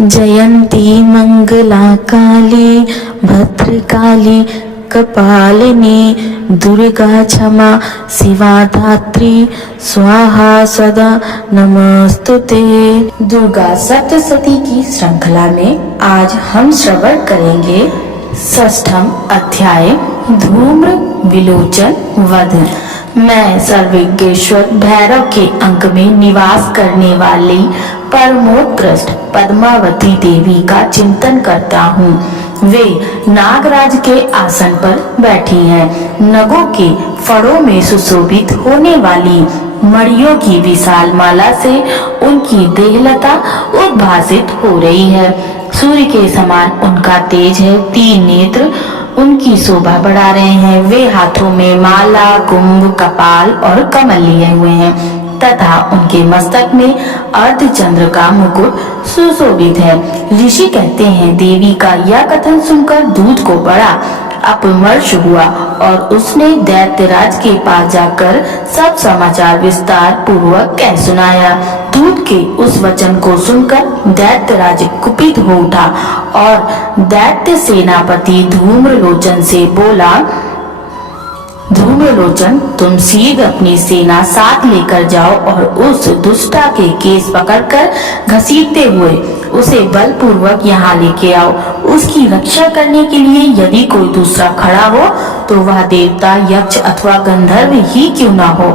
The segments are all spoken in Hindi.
जयंती मंगला काली भद्रकाली कपालिनी दुर्गा क्षमा शिवा धात्री स्वाहा सदा नमस्तुते। दुर्गा सप्तशती की श्रृंखला में आज हम श्रवण करेंगे षष्ठम अध्याय धूम्र विलोचन वध। मैं सर्वज्ञेश्वर भैरव के अंक में निवास करने वाली परमोत्कृष्ट पद्मावती देवी का चिंतन करता हूँ। वे नागराज के आसन पर बैठी हैं। नगों के फड़ों में सुशोभित होने वाली मणियों की विशाल माला से उनकी देहलता उद्भासित हो रही है। सूर्य के समान उनका तेज है। 3 नेत्र उनकी शोभा बढ़ा रहे हैं। वे हाथों में माला, कुंभ, कपाल और कमल लिए हुए हैं तथा उनके मस्तक में अर्धचंद्र का मुकुट सुशोभित है। ऋषि कहते हैं, देवी का यह कथन सुनकर दूत को बड़ा अपमर्श हुआ और उसने दैत्यराज के पास जाकर सब समाचार विस्तार पूर्वक कह सुनाया। दूत के उस वचन को सुनकर दैत्यराज कुपित हो उठा और दैत्य सेनापति धूम्रलोचन से बोला, धूम्रलोचन, तुम शीघ्र अपनी सेना साथ लेकर जाओ और उस दुष्टा के केस पकड़कर घसीटते हुए उसे बलपूर्वक यहाँ लेके आओ। उसकी रक्षा करने के लिए यदि कोई दूसरा खड़ा हो तो वह देवता, यक्ष अथवा गंधर्व ही क्यों ना हो,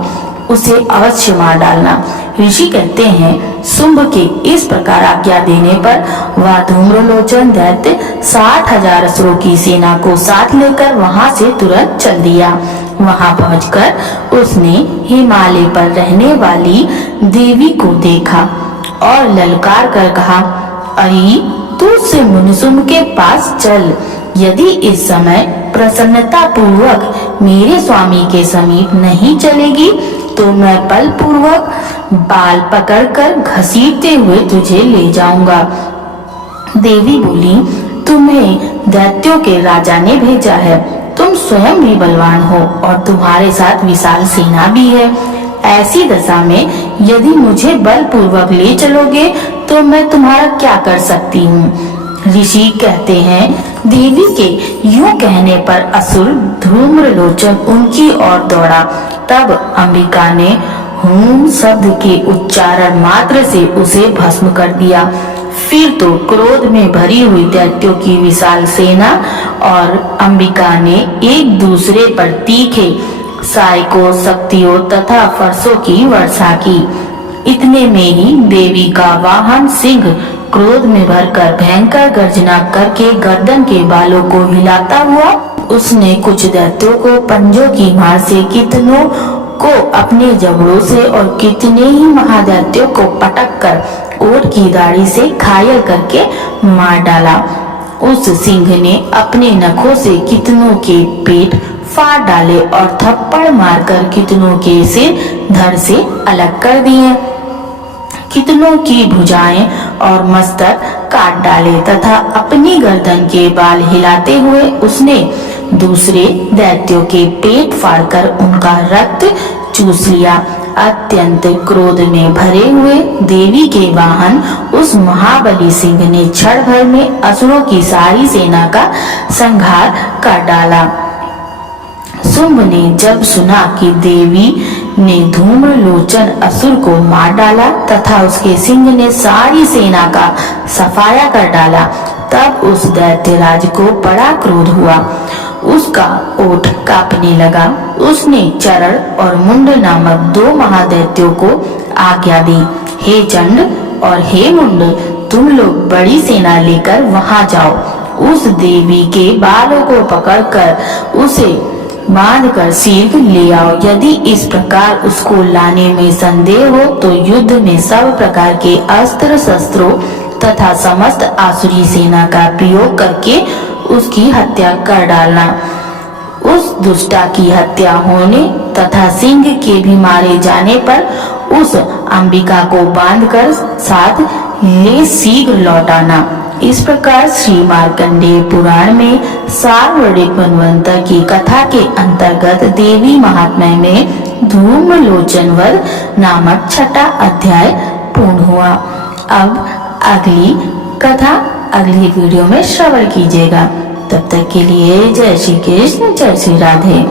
उसे अवश्य मार डालना। ऋषि कहते हैं, शुंभ के इस प्रकार आज्ञा देने पर वह धूम्रलोचन दैत्य 60,000 असुरों की सेना को साथ लेकर वहां से तुरंत चल दिया। वहां पहुंचकर उसने हिमालय पर रहने वाली देवी को देखा और ललकार कर कहा, अरे तू उससे मुनिसुम्भ के पास चल। यदि इस समय प्रसन्नता पूर्वक मेरे स्वामी के समीप नहीं चलेगी तो मैं बल पूर्वक बाल पकड़कर घसीटते हुए तुझे ले जाऊंगा। देवी बोली, तुम्हें दैत्यों के राजा ने भेजा है। तुम स्वयं भी बलवान हो और तुम्हारे साथ विशाल सेना भी है। ऐसी दशा में यदि मुझे बलपूर्वक ले चलोगे तो मैं तुम्हारा क्या कर सकती हूँ। ऋषि कहते हैं, देवी के यूं कहने पर असुर धूम्रलोचन उनकी ओर दौड़ा। तब अंबिका ने हूम शब्द के उच्चारण मात्र से उसे भस्म कर दिया। फिर तो क्रोध में भरी हुई दैत्यों की विशाल सेना और अंबिका ने एक दूसरे पर तीखे सायकों, शक्तियों तथा फरसों की वर्षा की। इतने में ही देवी का वाहन सिंह क्रोध में भरकर भयंकर गर्जना करके गर्दन के बालों को हिलाता हुआ उसने कुछ दैत्यों को पंजों की मार से, कितनों को अपने जबड़ों से और कितने ही महादैत्यों को पटक कर ओट की दाढ़ी से घायल करके मार डाला। उस सिंह ने अपने नखों से कितनों के पेट फाड़ डाले और थप्पड़ मारकर कितनों के सिर धड़ से अलग कर दिए। कितनों की भुजाएं और मस्तक काट डाले तथा अपनी गर्दन के बाल हिलाते हुए उसने दूसरे दैत्यों के पेट फाड़कर उनका रक्त चूस लिया। अत्यंत क्रोध में भरे हुए देवी के वाहन उस महाबली सिंह ने क्षण भर में असुरों की सारी सेना का संहार कर डाला। शुंभ ने जब सुना कि देवी ने धूम्रलोचन असुर को मार डाला तथा उसके सिंह ने सारी सेना का सफाया कर डाला, तब उस दैत्यराज को बड़ा क्रोध हुआ। उसका ओठ कांपने लगा। उसने चरण और मुंड नामक 2 महादैत्यों को आज्ञा दी, हे चंड और हे मुंड, तुम लोग बड़ी सेना लेकर वहां जाओ। उस देवी के बालों को पकड़कर उसे बांधकर शीघ्र ले आओ। यदि इस प्रकार उसको लाने में संदेह हो तो युद्ध में सब प्रकार के अस्त्र शस्त्रों तथा समस्त आसुरी सेना का प्रयोग करके उसकी हत्या कर डालना। उस दुष्टा की हत्या होने तथा सिंह के भी मारे जाने पर उस अंबिका को बांधकर साथ ले शीघ्र लौटाना। इस प्रकार श्री मार्कंडेय पुराण में सार्वणिक मनवंतर की कथा के अंतर्गत देवी महात्म्य में धूम्रलोचन वध नामक 6ठा अध्याय पूर्ण हुआ। अब अगली कथा अगली वीडियो में श्रवण कीजिएगा। तब तक के लिए जय श्री कृष्ण, जय श्री राधे।